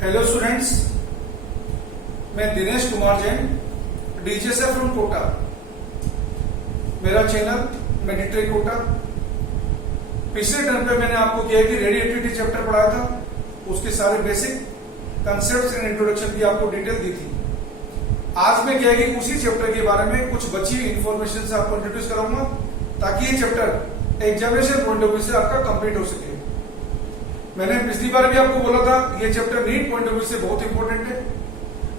Hello students, मैं Dinesh Kumar Jain, डीजीएसए from Kota. मेरा channel मेडिट्री Kota. पिछले टर्म पे मैंने आपको किया कि रेडिएटिविटी चैप्टर पढ़ाया था, उसके सारे बेसिक कंसेप्ट्स एंड इंट्रोडक्शन की आपको डिटेल दी थी। आज मैं क्या है कि उसी चैप्टर के बारे में कुछ बची हुई इंफॉर्मेशन से आपको इंट्रोड्यूस कराऊंगा, ताकि ये chapter examination point of view से आपका कंप्लीट हो सके। मैंने पिछली बार भी आपको बोला था ये chapter NEET point of view से बहुत इंपॉर्टेंट है।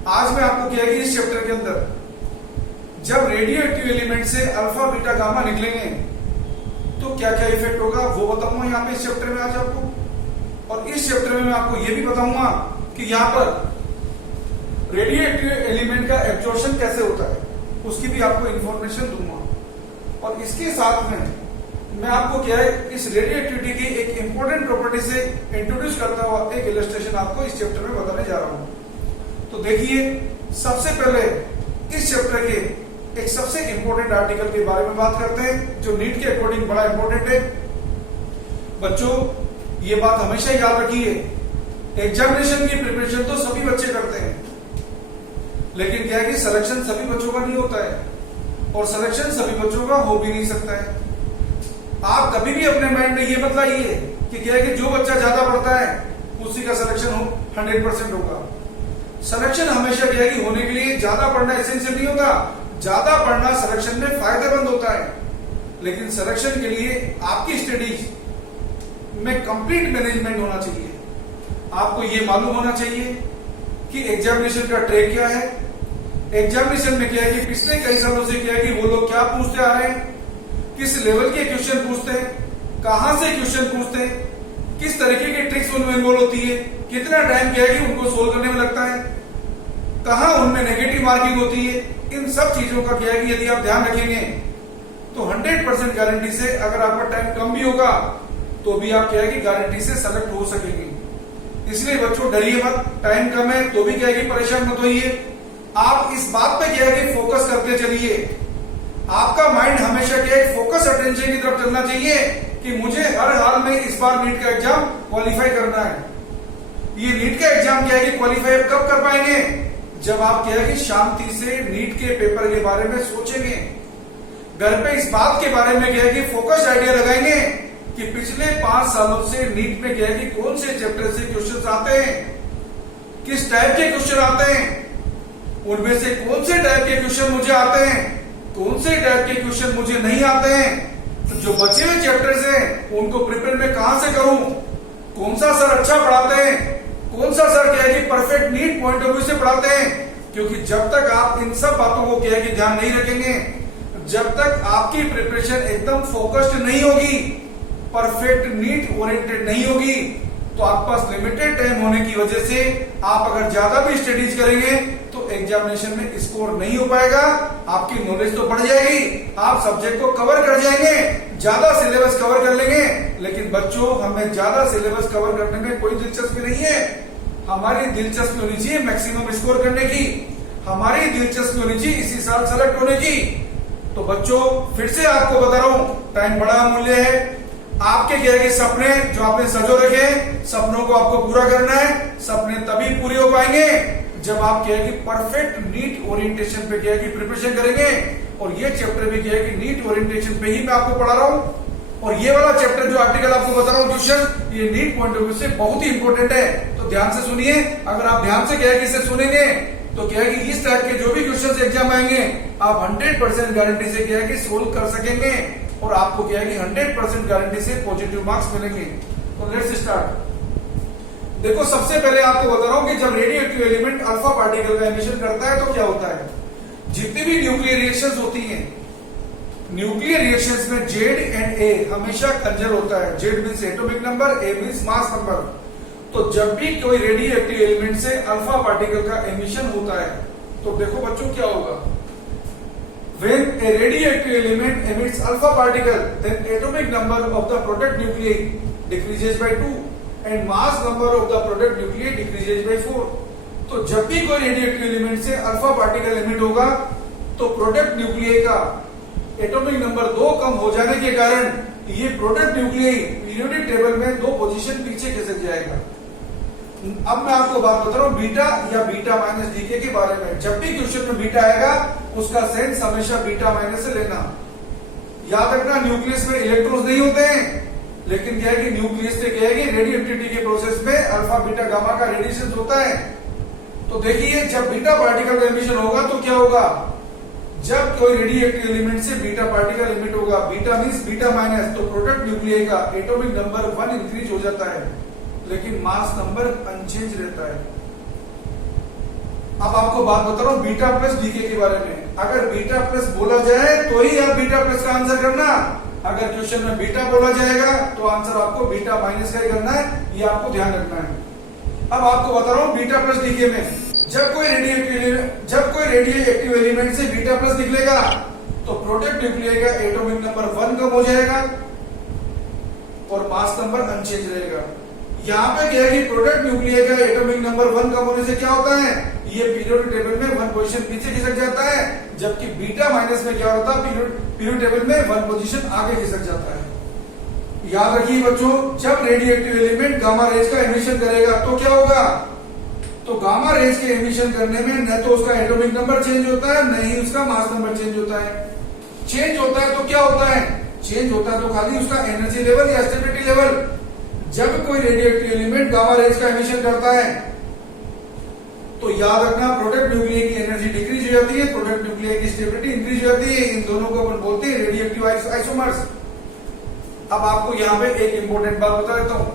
आज मैं आपको क्या है कि इस चैप्टर के अंदर जब रेडियो एक्टिव एलिमेंट से अल्फा बीटा गामा निकलेंगे तो क्या क्या इफेक्ट होगा वो बताऊंगा यहाँ पे इस चैप्टर में आज आपको। और इस चैप्टर में मैं आपको ये भी बताऊंगा कि यहाँ पर रेडियो एक्टिव एलिमेंट का एब्जॉर्प्शन कैसे होता है, उसकी भी आपको इंफॉर्मेशन दूंगा। और इसके साथ में मैं आपको क्या है इस रेडियो एक्टिविटी की एक इंपॉर्टेंट प्रॉपर्टी से इंट्रोड्यूस करता हुआ एक इलस्ट्रेशन आपको इस चैप्टर में बताने जा रहा हूं। तो देखिए, सबसे पहले इस चैप्टर के एक सबसे इंपॉर्टेंट आर्टिकल के बारे में बात करते हैं, जो नीट के अकॉर्डिंग बड़ा इंपॉर्टेंट है। बच्चों, ये बात हमेशा याद रखिए, एग्जामिनेशन की प्रिपरेशन तो सभी बच्चे करते हैं, लेकिन क्या है कि सिलेक्शन सभी बच्चों का नहीं होता है, और सिलेक्शन सभी बच्चों का हो भी नहीं सकता है। आप कभी भी अपने माइंड में ये मत लाइए कि क्या है कि जो बच्चा ज्यादा पढ़ता है उसी का सिलेक्शन हो 100% होगा। सिलेक्शन हमेशा क्या है कि होने के लिए ज्यादा पढ़ना एसेंशियल नहीं होता। ज्यादा पढ़ना सिलेक्शन में फायदेमंद होता है, लेकिन सिलेक्शन के लिए आपकी स्टडीज में कंप्लीट मैनेजमेंट होना चाहिए। आपको ये मालूम होना चाहिए कि एग्जामिनेशन का ट्रैक क्या है, एग्जामिनेशन में क्या है कि पिछले कई सालों से क्या है कि वो लोग क्या पूछते आ रहे हैं, किस लेवल के क्वेश्चन पूछते हैं, कहां से क्वेश्चन पूछते हैं, किस तरीके की ट्रिक्स उनमें इन्वॉल्व होती है, कितना टाइम क्या है कि उनको सोल्व करने में लगता है, कहां उनमें नेगेटिव मार्किंग होती है। इन सब चीजों का क्या है कि यदि आप ध्यान रखेंगे तो 100% गारंटी से, अगर आपका टाइम कम भी होगा तो भी आप क्या है कि गारंटी से सेलेक्ट हो सकेंगे। इसलिए बच्चों डरिए मत, टाइम कम है तो भी क्या है कि परेशान मत होइए। आप इस बात पे क्या है कि फोकस करते चलिए। आपका माइंड हमेशा क्या है फोकस अटेंशन की तरफ चलना चाहिए कि मुझे हर हाल में इस बार नीट का एग्जाम क्वालिफाई करना है। ये नीट का एग्जाम क्या है कि क्वालिफाई कब कर पाएंगे, जब आप क्या है कि शांति से नीट के पेपर के बारे में सोचेंगे, घर पे इस बात के बारे में क्या है कि फोकस आइडिया लगाएंगे कि पिछले 5 सालों से नीट में क्या है कि कौन से चैप्टर से क्वेश्चन आते हैं, किस टाइप के क्वेश्चन आते हैं, उनमें से कौन से टाइप के क्वेश्चन मुझे आते हैं, कौन से टाइप के क्वेश्चन मुझे नहीं आते हैं। तो जो बचे हुए चैप्टर्स हैं उनको प्रिपेयर मैं कहां से करूं, कौन सा सर अच्छा पढ़ाते हैं, कौन सा सर क्या है कि perfect NEET point of view से पढ़ाते हैं। क्योंकि जब तक आप इन सब बातों को क्या है कि ध्यान नहीं रखेंगे, जब तक आपकी प्रिपरेशन एकदम फोकस्ड नहीं होगी, परफेक्ट नीट ओरिएंटेड नहीं होगी, तो आपके पास लिमिटेड टाइम होने की वजह से आप अगर ज्यादा भी स्टडीज करेंगे तो एग्जामिनेशन में स्कोर नहीं हो पाएगा। आपकी नॉलेज तो बढ़ जाएगी, आप सब्जेक्ट को कवर कर जाएंगे, ज्यादा सिलेबस कवर कर लेंगे, लेकिन बच्चों हमें ज्यादा सिलेबस कवर करने में कोई दिलचस्पी नहीं है। हमारी दिलचस्पी होनी चाहिए मैक्सिमम स्कोर करने की, हमारी दिलचस्पी होनी चाहिए इसी साल सेलेक्ट होने की। तो बच्चों फिर से आपको बता रहा हूं, टाइम बड़ा अमूल्य है। आपके क्या है कि सपने जो आपने सजो रखे, सपनों को आपको पूरा करना है। सपने तभी पूरे हो पाएंगे जब आप क्या है कि परफेक्ट नीट ओरिएंटेशन पे क्या है कि प्रिपरेशन करेंगे। और ये चैप्टर भी क्या है कि नीट ओरिएंटेशन पे ही मैं आपको पढ़ा रहा हूं। और ये वाला चैप्टर जो आर्टिकल आपको बता रहा हूं क्वेश्चन, ये नीट पॉइंट ऑफ व्यू से बहुत ही इंपॉर्टेंट है। तो ध्यान से सुनिए। अगर आप ध्यान से क्या है कि इसे सुनेंगे तो क्या है कि इस टाइप के जो भी क्वेश्चन एग्जाम आएंगे आप 100% गारंटी से क्या है कि सोल्व कर सकेंगे, और आपको क्या है कि 100% गारंटी से पॉजिटिव मार्क्स मिलेंगे। तो लेट्स स्टार्ट। देखो, सबसे पहले आपको बता रहा हूं कि जब radio active element alpha particle का एमिशन करता है तो क्या होता है। जितनी भी न्यूक्लियर रिएक्शंस होती हैं, न्यूक्लियर रिएक्शंस में जेड एंड ए हमेशा कंजर होता है। जेड मींस एटॉमिक नंबर, ए मींस मास नंबर। तो जब भी कोई रेडियो एक्टिव एलिमेंट से अल्फा पार्टिकल का एमिशन होता है तो देखो बच्चों क्या होगा। When a radioactive element emits alpha particle, then atomic number of the product nuclei decreases by 2 and mass number of the product nuclei decreases by 4. तो जब भी कोई रेडियोएक्टिव एलिमेंट से अल्फा पार्टिकल एमिट होगा तो प्रोडक्ट न्यूक्लियई का atomic number 2 कम हो जाने के कारण ये प्रोडक्ट न्यूक्लियई पीरियोडिक टेबल में 2 पोजीशन पीछे खिसक जाएगा। अब मैं आपको बात बता रहा हूं बीटा या बीटा माइनस डीके के बारे में। जब भी क्वेश्चन में बीटा आएगा उसका सेंस हमेशा बीटा माइनस से लेना। याद रखना न्यूक्लियस में इलेक्ट्रॉन्स नहीं होते हैं, लेकिन क्या है कि न्यूक्लियस से क्या है कि रेडियोएक्टिविटी के प्रोसेस में अल्फा बीटा गामा का रेडिएशन होता है। तो देखिए जब बीटा पार्टिकल का एमिशन होगा तो क्या होगा, जब कोई रेडियोएक्टिव एलिमेंट से बीटा पार्टिकल एमिट होगा, बीटा मींस बीटा माइनस, तो प्रोडक्ट न्यूक्लियस का एटॉमिक नंबर 1 इंक्रीज हो जाता है, लेकिन मास नंबर अनचेंज रहता है। अब आपको बात बता रहा हूं बीटा प्लस डीके के बारे में। अगर बीटा प्लस बोला जाए तो ही आप बीटा प्लस का आंसर करना, अगर क्वेश्चन में बीटा बोला जाएगा तो आंसर आपको बीटा माइनस का ही करना है, ये आपको ध्यान रखना है। अब आपको बता रहा हूं बीटा प्लस डीके में जब कोई रेडियोएक्टिव एलिमेंट से बीटा प्लस निकलेगा तो प्रोडक्ट न्यूक्लियस का एटॉमिक नंबर 1 कम हो जाएगा और मास नंबर अनचेंज रहेगा। यहाँ पे क्या है कि प्रोडक्ट न्यूक्लियस का एटॉमिक नंबर 1 कम होने से क्या होता है, ये पीरियोडिक टेबल में 1 पोजीशन पीछे खिसक जाता है, जबकि बीटा माइनस में क्या होता है, पीरियोडिक टेबल में 1 पोजीशन आगे खिसक जाता है। याद रखिए बच्चों, जब रेडियोएक्टिव एलिमेंट गामा रेज का एमिशन करेगा तो क्या होगा, तो गामा रेज के एमिशन करने में न तो उसका एटॉमिक नंबर चेंज होता है, न ही उसका मास नंबर चेंज होता है। चेंज होता है तो क्या होता है, चेंज होता है तो खाली उसका एनर्जी लेवल या स्टेबिलिटी लेवल। जब कोई रेडियोएक्टिव एलिमेंट गामा रेज का एमिशन करता है तो याद रखना प्रोडक्ट न्यूक्लियस की एनर्जी डिक्रीज हो जाती है, प्रोडक्ट न्यूक्लियस की स्टेबिलिटी इंक्रीज हो जाती है। इन दोनों को अपन बोलते हैं रेडियोएक्टिव आइसोमर्स। अब आपको यहाँ पे एक इंपॉर्टेंट बात बता देता हूं,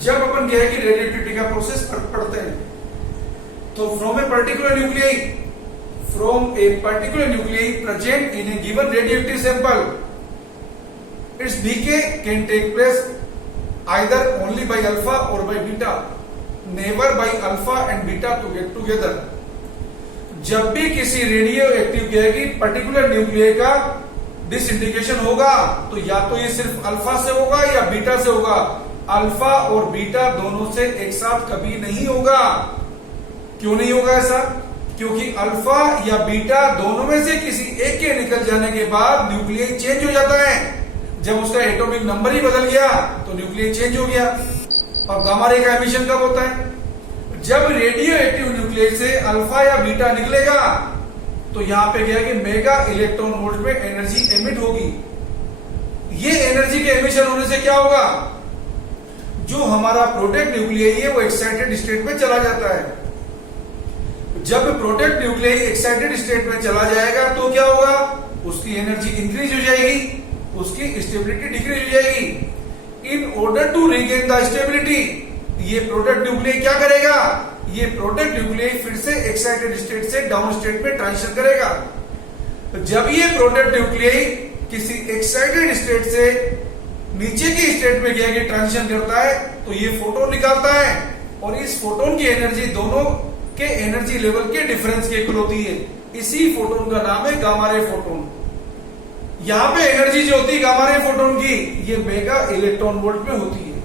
जब अपन क्या है कि रेडियोएक्टिविटी का प्रोसेस पढ़ते हैं तो from a particular nucleus present in a given radioactive sample, it's decay can take place either only by alpha or by beta, never by alpha and beta to get together। जब भी किसी radio active क्या है particular nucleus का disintegration होगा तो या तो ये सिर्फ अल्फा से होगा या बीटा से होगा। अल्फा और बीटा दोनों से एक साथ कभी नहीं होगा। क्यों नहीं होगा ऐसा, क्योंकि अल्फा या बीटा दोनों में से किसी एक के निकल जाने के बाद न्यूक्लियस चेंज हो जाता है। जब उसका एटॉमिक नंबर ही बदल गया तो न्यूक्लियस चेंज हो गया। और गामा रे का एमिशन कब होता है, जब रेडियो एक्टिव न्यूक्लियस से अल्फा या बीटा निकलेगा तो यहां पे क्या है कि मेगा इलेक्ट्रॉन वोल्ट में एनर्जी एमिट होगी। ये एनर्जी के एमिशन होने से क्या होगा, जो हमारा प्रोडक्ट न्यूक्लियस है वो एक्साइटेड स्टेट में चला जाता है। जब प्रोडक्ट न्यूक्लियस एक्साइटेड स्टेट में चला जाएगा तो क्या होगा, उसकी एनर्जी इंक्रीज हो जाएगी, उसकी स्टेबिलिटी डिक्रीज हो जाएगी। In order to regain the stability, ये प्रोडक्ट न्यूक्लियस क्या करेगा, ये प्रोडक्ट न्यूक्लियस फिर से एक्साइटेड स्टेट से डाउन स्टेट में ट्रांजिशन करेगा। तो जब ये प्रोडक्ट न्यूक्लियस किसी एक्साइटेड स्टेट से नीचे की स्टेट में क्या ट्रांजिशन करता है तो ये फोटोन निकालता है, और इस फोटोन की एनर्जी दोनों के एनर्जी लेवल के डिफरेंस के इक्वल होती है। इसी फोटोन का नाम है गामा रे फोटोन। यहां पे एनर्जी जो होती है गामा रे फोटोन की, ये मेगा इलेक्ट्रॉन वोल्ट में होती है,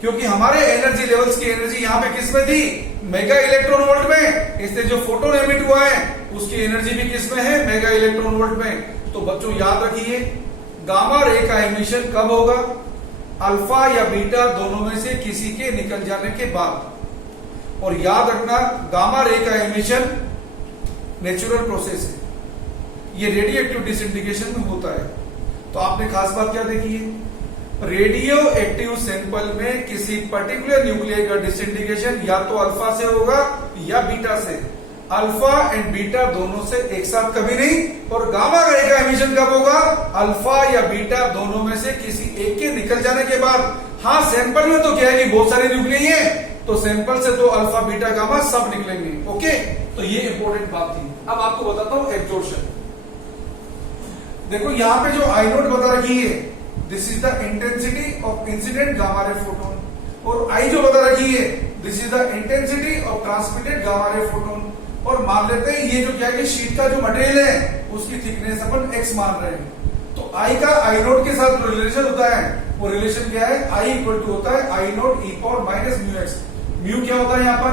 क्योंकि हमारे एनर्जी लेवल्स की एनर्जी यहां पे किस में थी, मेगा इलेक्ट्रॉन वोल्ट में। इससे जो फोटोन एमिट हुआ है उसकी एनर्जी भी किस में है, मेगा इलेक्ट्रॉन वोल्ट में। तो बच्चों याद रखिए गामा रे का एमिशन कब होगा, अल्फा या बीटा दोनों में से किसी के निकल जाने के बाद। और याद रखना गामा रे का एमिशन नेचुरल प्रोसेस है, ये रेडियोएक्टिव डिसइंटीग्रेशन में होता है। तो आपने खास बात क्या देखी है, रेडियो एक्टिव सैंपल में किसी पर्टिकुलर न्यूक्लियस का डिसइंटीग्रेशन या तो अल्फा से होगा या बीटा से। अल्फा एंड बीटा दोनों से एक साथ कभी नहीं। और गामा रे का एमिशन कब होगा, अल्फा या बीटा दोनों में से किसी एक के निकल जाने के बाद। हाँ सैंपल में तो क्या है कि बहुत सारे न्यूक्लियस है, तो सैंपल से तो अल्फा बीटा गामा सब निकलेंगे। ओके, तो ये इंपॉर्टेंट बात थी। अब आपको बताता हूं एब्जॉर्प्शन। देखो यहां पे जो आई नोट बता रखी है, this is the intensity of incident gamma ray photon, और आई जो बता रखी है this is the intensity of transmitted gamma ray photon. और मान लेते हैं ये जो क्या है शीट का जो मटेरियल है उसकी थिकनेस अपन x मान रहे हैं, तो आई का आई नोट के साथ रिलेशन होता है, वो रिलेशन क्या है, आई इक्वल टू होता है I naught e power minus mu x. Mu क्या होता है यहाँ पर,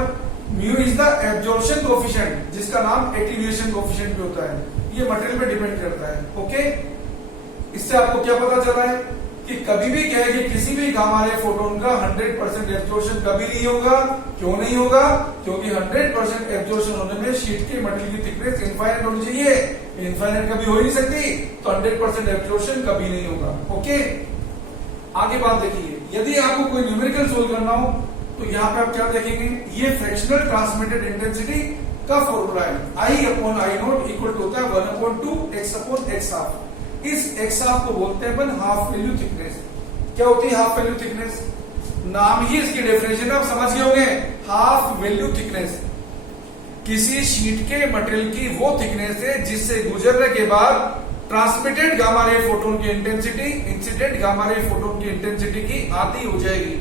mu is the absorption coefficient, जिसका नाम एटेन्यूएशन कोफिशिएंट भी होता है। ये मटेरियल पे डिपेंड करता है। ओके, इससे आपको क्या पता चला है कि कभी भी क्या है कि किसी भी गामा रे फोटोन का 100% एब्जॉर्प्शन कभी नहीं होगा। क्यों नहीं होगा? क्योंकि 100% एब्जॉर्प्शन होने में शीट के मटेरियल की थिकनेस इनफाइनाइट होनी चाहिए, इनफाइनाइट कभी हो ही नहीं सकती, तो 100% एब्जॉर्प्शन कभी नहीं होगा। ओके, आगे बात देखिए, यदि आपको कोई न्यूमेरिकल सोल्व करना हो तो यहाँ पे आप क्या देखेंगे, ये फ्रैक्शनल ट्रांसमिटेड इंटेंसिटी का फॉर्मूला है, I upon I naught equal to होता है 1/2 x अपॉन x हाफ। इस x हाफ को बोलते हैं अपन हाफ वैल्यू थिकनेस। क्या होती है हाफ वैल्यू थिकनेस? नाम ही इसकी डेफिनेशन आप समझ गए होंगे, हाफ वैल्यू थिकनेस किसी शीट के मटेरियल की वो थिकनेस है जिससे गुजरने के बाद ट्रांसमिटेड गामा रे फोटोन की intensity incident gamma ray photon की इंटेंसिटी की आधी हो जाएगी,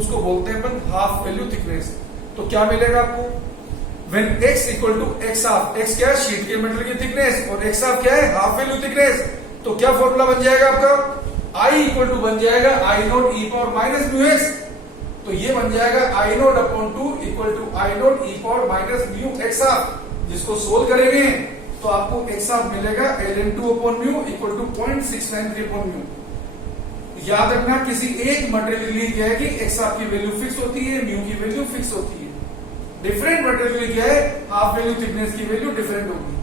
उसको बोलते हैं अपन हाफ वैल्यू थिकनेस। तो क्या मिलेगा आपको, when x equal to x half, x क्या है शीट के मटेरियल की थिकनेस और x हाफ क्या है हाफ वैल्यू थिकनेस, तो क्या फॉर्मूला बन जाएगा आपका, I इक्वल टू बन जाएगा I naught e power minus mu x. तो ये बन जाएगा I naught upon 2 equal to I naught e power minus mu x half. जिसको सोल्व करेंगे तो आपको एक्स हाफ मिलेगा ln2 upon mu equal to 0.693 upon mu. याद रखना किसी एक मटेरियल के लिए क्या है कि एक्स हाफ की वैल्यू फिक्स होती है, म्यू की वैल्यू फिक्स होती है। डिफरेंट मटेरियल के लिए क्या है हाफ वैल्यू थिकनेस की वैल्यू डिफरेंट होगी।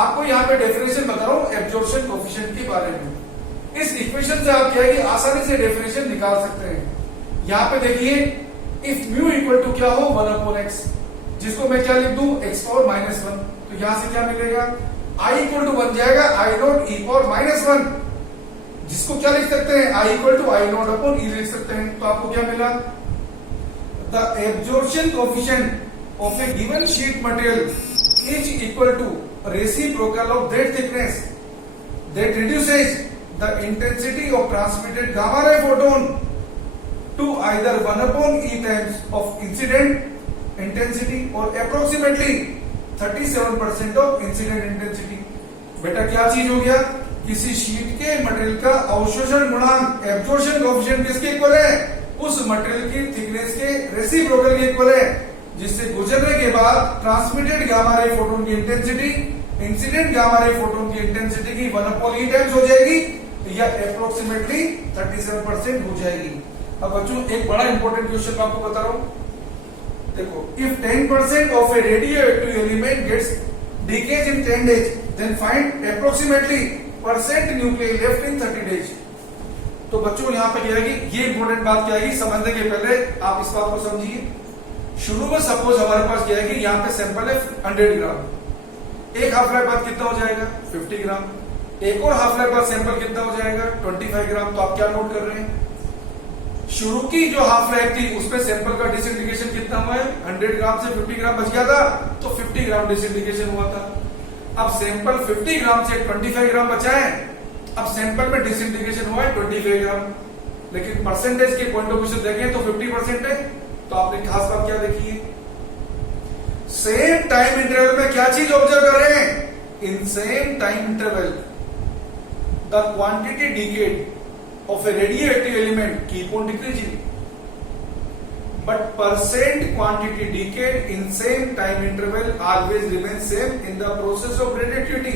आपको यहाँ पे डेफिनेशन बता रहा हूं एब्जॉर्प्शन कोएफिशिएंट के बारे में। इस इक्वेशन से आप क्या है कि आसानी से डेफिनेशन निकाल सकते हैं। यहाँ पे देखिए, इफ म्यू इक्वल टू क्या हो 1 अपॉन एक्स, जिसको मैं क्या लिख दूं एक्स पावर माइनस 1, तो यहां से क्या मिलेगा, आई इक्वल टू बन जाएगा I naught e power minus 1, जिसको क्या लिख सकते हैं I equal to I naught upon e लिख सकते हैं। तो आपको क्या मिला, the absorption coefficient of a given sheet material is equal to reciprocal of that thickness that reduces the intensity of transmitted gamma ray photon to either 1 upon e times of incident intensity or approximately 37% of incident intensity। बेटा क्या चीज हो गया, किसी sheet के material का अवशोषण गुणांक एब्जॉर्प्शन कोएफिशिएंट किसके इक्वल है, उस मटेरियल की थिकनेस के रेसिप्रोकल के इक्वल है, जिससे गुजरने के बाद ट्रांसमिटेड गामा रे फोटोन की intensity incident gamma ray photon की इंटेंसिटी की 1 अपॉन ई टाइम्स हो जाएगी या अप्रोक्सीमेटली 37% हो जाएगी। अब बच्चों एक बड़ा इंपॉर्टेंट क्वेश्चन मैं आपको बता रहा हूं, देखो, if 10% of a radioactive element gets decays in 10 days then find approximately % nuclear left in 30 days। तो बच्चों यहाँ पे क्या है कि ये इंपॉर्टेंट बात क्या है, समझने के पहले आप इस बात को समझिए। शुरू में सपोज हमारे पास क्या है कि यहाँ पे सैंपल है 100 ग्राम, एक हाफ लाइफ बाद कितना हो जाएगा 50 ग्राम, एक और हाफ लाइफ बाद सैंपल कितना हो जाएगा 25 ग्राम। तो आप क्या नोट कर रहे हैं, शुरू की जो हाफ लाइफ थी उसमें सैंपल का डिसइंटीग्रेशन कितना हुआ है, 100 ग्राम से 50 ग्राम बच गया था, तो 50 ग्राम डिसइंटीग्रेशन हुआ था। अब सैंपल 50 ग्राम से 25 ग्राम बचा है, अब सैंपल में डिसइंटीग्रेशन हुआ है 25 ग्राम, लेकिन परसेंटेज के पॉइंट ऑफ व्यू से देखें तो 50% है। तो आपने खास बात क्या देखी है, सेम टाइम इंटरवल में क्या चीज ऑब्जर्व कर रहे हैं, in same time interval the quantity decade of a radioactive element keep on decreasing but percent quantity decayed in same time interval always remains same in the process of radioactivity।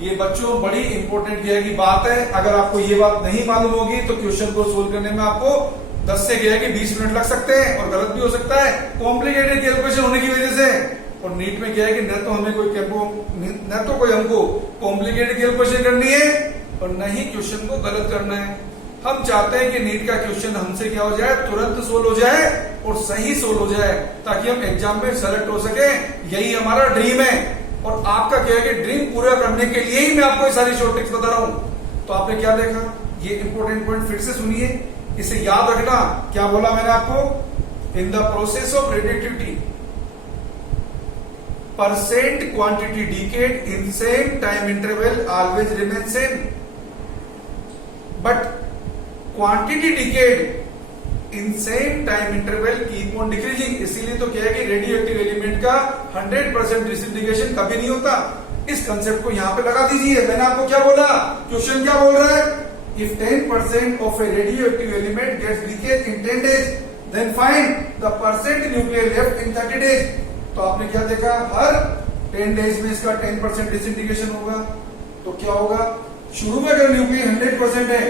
ये बच्चों बड़ी important की बात है, अगर आपको ये बात नहीं मालूम होगी तो क्वेश्चन को सोल्व करने में आपको 10 से 20 मिनट लग सकते हैं और गलत भी हो सकता है कॉम्प्लिकेटेड कैलकुलेशन होने की वजह से। और नीट में क्या है कि न तो हमें कोई हमको कॉम्प्लिकेटेड कैलकुलेशन करनी है और न ही क्वेश्चन को गलत करना है। हम चाहते हैं कि नीट का क्वेश्चन हमसे क्या हो जाए, तुरंत सोल्व हो जाए और सही सोल्व हो जाए, ताकि हम एग्जाम में सेलेक्ट हो सके। यही हमारा ड्रीम है और आपका क्या है कि ड्रीम पूरा करने के लिए ही मैं आपको ये सारी शॉर्ट टिप्स बता रहा हूं। तो आपने क्या देखा, ये इंपॉर्टेंट पॉइंट फिर से सुनिए, इसे याद रखना। क्या बोला मैंने आपको, in the process of radioactivity percent quantity decade in same time interval always remain same, but quantity decade in same time interval keep on decreasing. इसीलिए तो क्या है कि रेडियो एक्टिव एलिमेंट का 100% डिसइंटीग्रेशन कभी नहीं होता। इस कंसेप्ट को यहां पे लगा दीजिए। मैंने आपको क्या बोला, क्वेश्चन क्या बोल रहा है, if 10% of a radioactive element gets decayed in 10 days then find the percent nuclear left in 30 days। तो आपने क्या देखा, हर 10 days में इसका 10% डिसइंटीग्रेशन होगा। तो क्या होगा, शुरू में अगर न्यूक्लियर 100% है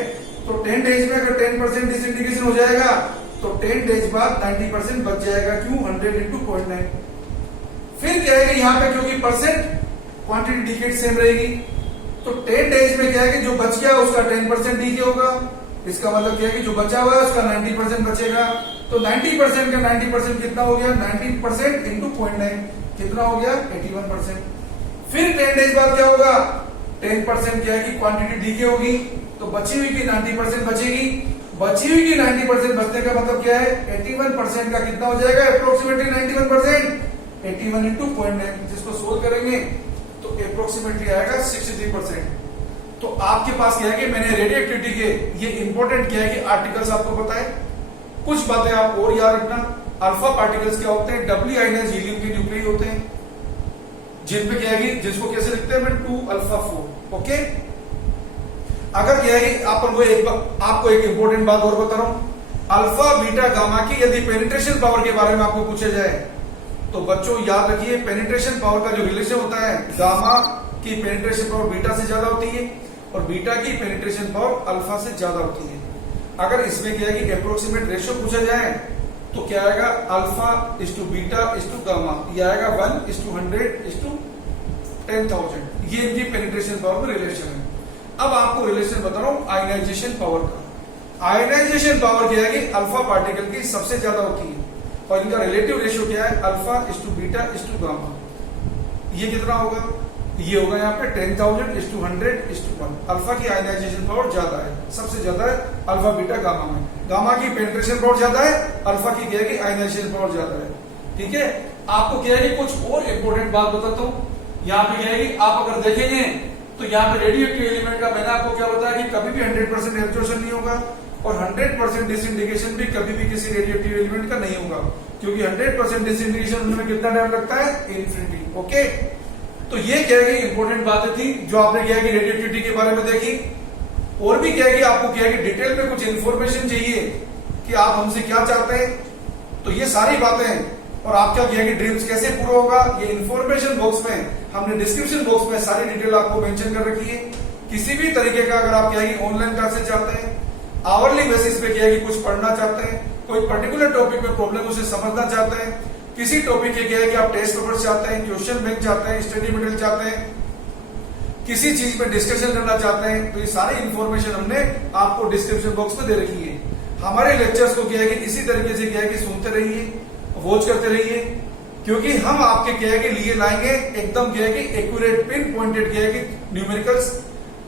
तो 10 डेज में अगर 10% डिसइंटीग्रेशन हो जाएगा तो 10 डेज बाद 90% बच जाएगा। क्यों? 100 इंटू 0.9। फिर क्या है कि यहाँ पे क्योंकि परसेंट क्वांटिटी डिकेड सेम रहेगी, तो 10 डेज में क्या है कि जो बच गया उसका 10% डीके होगा। इसका मतलब क्या है कि जो बचा हुआ है उसका 90% बचेगा। तो 90% का 90% कितना हो गया? 90% इंटू 0.9 कितना हो गया? 81%। फिर 10 डेज बाद क्या होगा? 10% क्या है कि क्वांटिटी डीके होगी, तो बची हुई की 90% बचेगी। बची हुई की 90% बचने का मतलब क्या है? 81% का कितना हो जाएगा? अप्रोक्सीमेटली 91%। 81 इंटू 0.9 जिसको सोल्व करेंगे तो अप्रोक्सीमेटली आएगा 63%। तो आपके पास क्या है कि मैंने रेडियो एक्टिविटी के ये इंपॉर्टेंट क्या है कि आर्टिकल्स आपको बताए। कुछ बातें आप और याद रखना। अल्फा पार्टिकल्स क्या होते हैं? डबली आयनाइज्ड हीलियम के न्यूक्लियई होते हैं, जिनपे क्या है कि जिसको कैसे लिखते हैं? 2α4। ओके, अगर क्या है कि आपको एक इंपॉर्टेंट बात और बता रहा हूं। अल्फा बीटा गामा की यदि पेनिट्रेशन पावर के बारे में आपको पूछा जाए तो बच्चों याद रखिए, पेनिट्रेशन पावर का जो रिलेशन होता है, गामा की पेनिट्रेशन पावर बीटा से ज्यादा होती है और बीटा की पेनिट्रेशन पावर अल्फा से ज्यादा होती है। अगर इसमें क्या है कि अप्रोक्सीमेट रेशियो पूछा जाए तो क्या आएगा? Alpha is to beta is to gamma, ये आएगा 1:100:10,000। ये इनकी पेनिट्रेशन पावर में रिलेशन है। अब आपको रिलेशन बता रहा हूं आयनाइजेशन पावर का। आयनाइजेशन पावर क्या है कि अल्फा पार्टिकल की सबसे ज्यादा होती है और इनका रिलेटिव रेशियो क्या है? Alpha is to beta is to gamma. ये कितना होगा? ये होगा यहाँ पे 10,000:100:1। अल्फा की आयनाइजेशन पावर ज्यादा है, सबसे ज्यादा है अल्फा बीटा गामा में। गामा की पेनिट्रेशन पावर ज्यादा है, अल्फा की क्या है कि आयनाइजेशन पावर ज्यादा है। ठीक है, आपको क्या है कि कुछ और इंपॉर्टेंट बात बताता हूं। यहाँ पे क्या है कि आप अगर देखेंगे तो यहाँ पे रेडियो एक्टिव एलिमेंट का मैंने आपको क्या बताया कि कभी भी 100% एब्जॉर्प्शन नहीं होगा और 100% डिसइंटीग्रेशन भी कभी भी किसी रेडियो एक्टिव एलिमेंट का नहीं होगा, क्योंकि 100% डिसइंटीग्रेशन होने में कितना टाइम लगता है? इन्फिनिटी। ओके, तो ये क्या है कि इंपॉर्टेंट बातें थी जो आपने क्या है कि रेडियो एक्टिविटी के बारे में देखी। और भी क्या है कि आपको क्या है कि डिटेल में कुछ इंफॉर्मेशन चाहिए कि आप हमसे क्या चाहते हैं, तो ये सारी बातें और आपका क्या है कि ड्रीम्स कैसे पूरा होगा, ये इंफॉर्मेशन बॉक्स में हमने डिस्क्रिप्शन बॉक्स में सारी डिटेल आपको मेंशन कर रखी है। किसी भी तरीके का अगर आप क्या है कि ऑनलाइन क्लासेस चाहते हैं, आवरली बेसिस पे क्या है कि कुछ पढ़ना चाहते हैं, कोई पर्टिकुलर टॉपिक में प्रॉब्लम उसे समझना चाहते हैं, किसी टॉपिक के क्या है कि आप टेस्ट पेपर चाहते हैं, क्वेश्चन बैंक चाहते हैं, स्टडी मटेरियल चाहते हैं, किसी चीज पे डिस्कशन करना चाहते हैं, तो ये सारी इंफॉर्मेशन हमने आपको डिस्क्रिप्शन बॉक्स में दे रखी है। हमारे लेक्चर्स को क्या है कि इसी तरीके से क्या है कि सुनते रहिए, वॉच करते रहिए, क्योंकि हम आपके क्या है कि लिए लाएंगे एकदम क्या है कि एक्यूरेट पिन पॉइंटेड क्या है कि न्यूमेरिकल्स,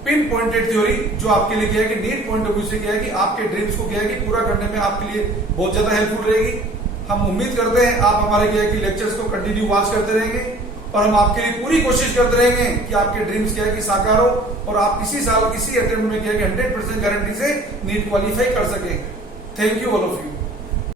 पिन पॉइंटेड थ्योरी जो आपके लिए क्या है कि नीट पॉइंट ऑफ व्यू से क्या है कि आपके ड्रीम्स को क्या है कि पूरा करने में आपके लिए बहुत ज्यादा हेल्पफुल रहेगी। हम उम्मीद करते हैं आप हमारे क्या है कि लेक्चर्स को कंटिन्यू वॉच करते रहेंगे और हम आपके लिए पूरी कोशिश करते रहेंगे कि आपके ड्रीम्स क्या है कि साकार हो और आप इसी साल इसी अटेम्प्ट में क्या है कि 100% गारंटी से नीट क्वालिफाई कर सके। Thank you all of you.